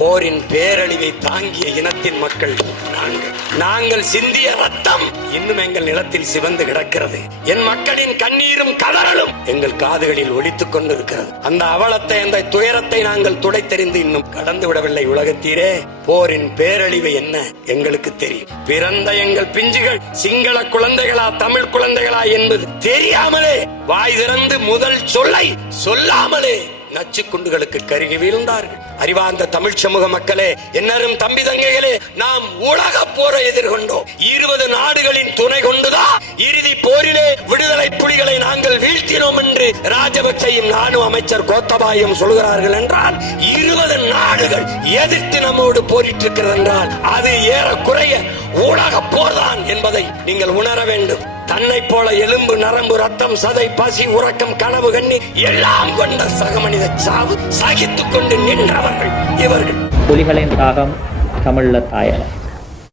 போரின் பேரழிவை தாங்கிய இனத்தின் மக்கள் நாங்கள் சிந்திய ரத்தம் இன்னும் எங்கள் நிலத்தில் சிவந்து கிடக்கிறது. என் மக்களின் கண்ணீரும் கதறலும் எங்கள் காதுகளில் ஒலித்துக் கொண்டிருக்கிறது. அந்த அவலத்தை, அந்த துயரத்தை நாங்கள் துடைத்தெறிந்து இன்னும் கடந்து விடவில்லை. உலகத்தீரே, போரின் பேரழிவு என்ன எங்களுக்கு தெரியும். பிறந்த எங்கள் பிஞ்சுகள் சிங்கள குழந்தைகளா தமிழ் குழந்தைகளா என்பது தெரியாமலே, வாய் திறந்து முதல் சொல்லை சொல்லாமலே நச்சு குண்டுகளுக்கு கருகி வீழ்ந்தார்கள். அறிவார்ந்த தமிழ் சமூக மக்களே, என்னரும் தம்பி தங்கைகளே, நாம் உலக போரை எதிர்கொண்டோம். 20 நாடுகளின் துணை கொண்டுதான் இறுதி போரிலே விடுதலை புலிகளை நாங்கள் வீழ்த்தினோம் என்று ராஜபக்சையும் நானும் அமைச்சர் கோத்தபாயும் சொல்கிறார்கள் என்றால், 20 நாடுகள் எதிர்த்து நம்மோடு போரிட்டிருக்கிறது என்றால் அது ஏறக்குறைய உலக போர்தான் என்பதை நீங்கள் உணர வேண்டும். தன்னை போல எலும்பு நரம்பு ரத்தம் சதை பசி உறக்கம் கனவு கண்ணி எல்லாம் கொண்ட சக மனித சாவு சகித்துக் கொண்டு நின்றவர்கள் இவர்கள். புலிகளின் தாகம் தமிழ்ல தாயலாம்.